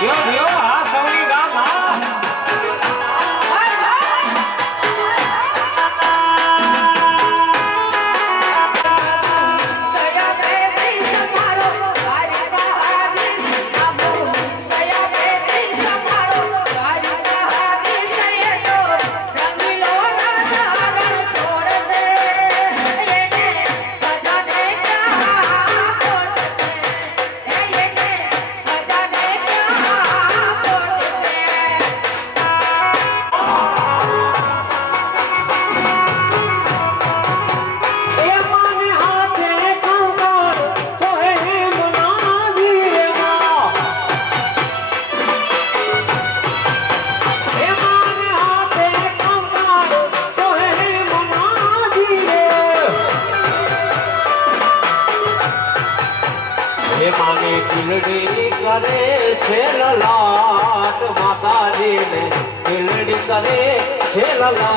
Gladiador! ಕಿಲಡಿತರೆ ಶೇಲಲಾ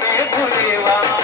में भुलेवा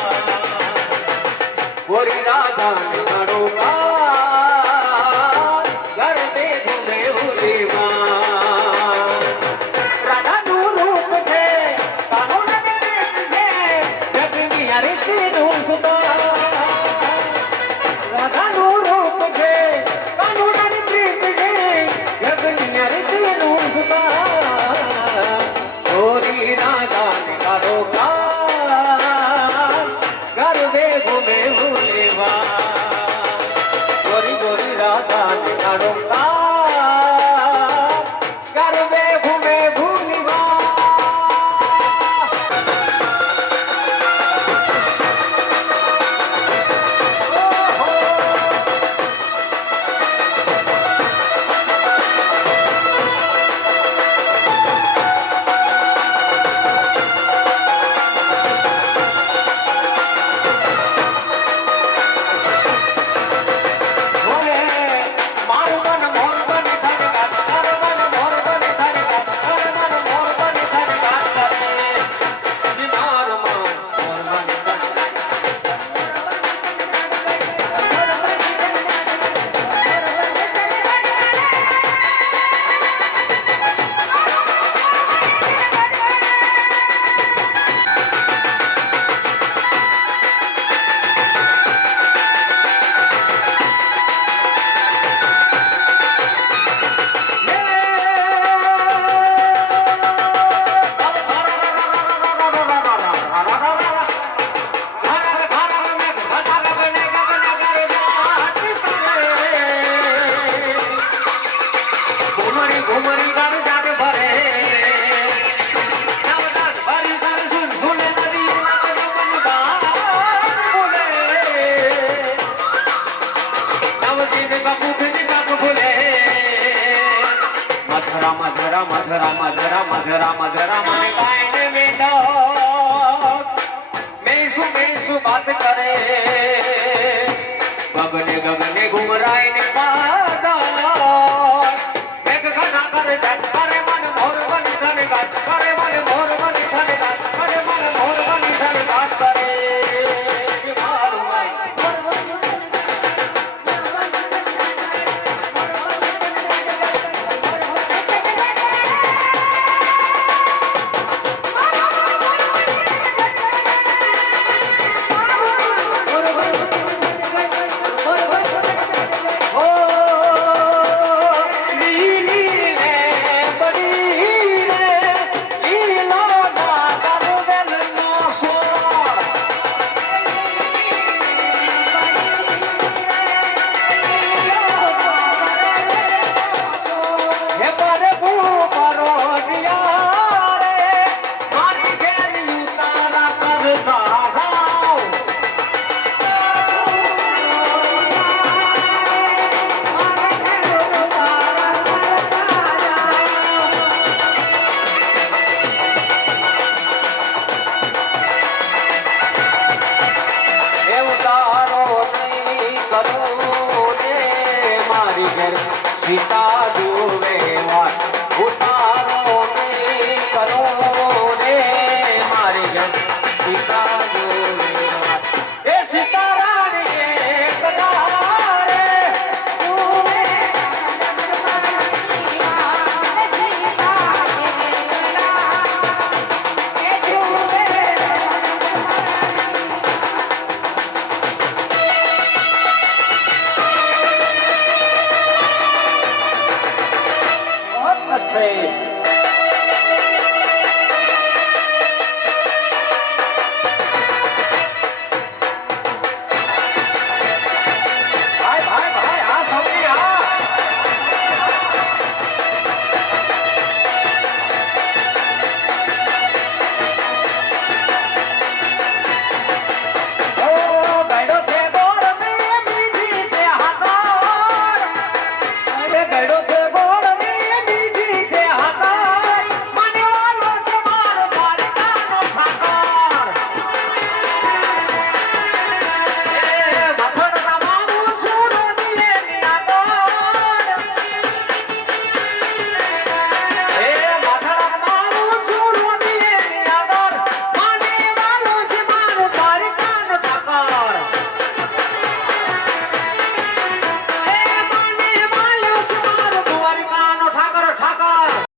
बात करे।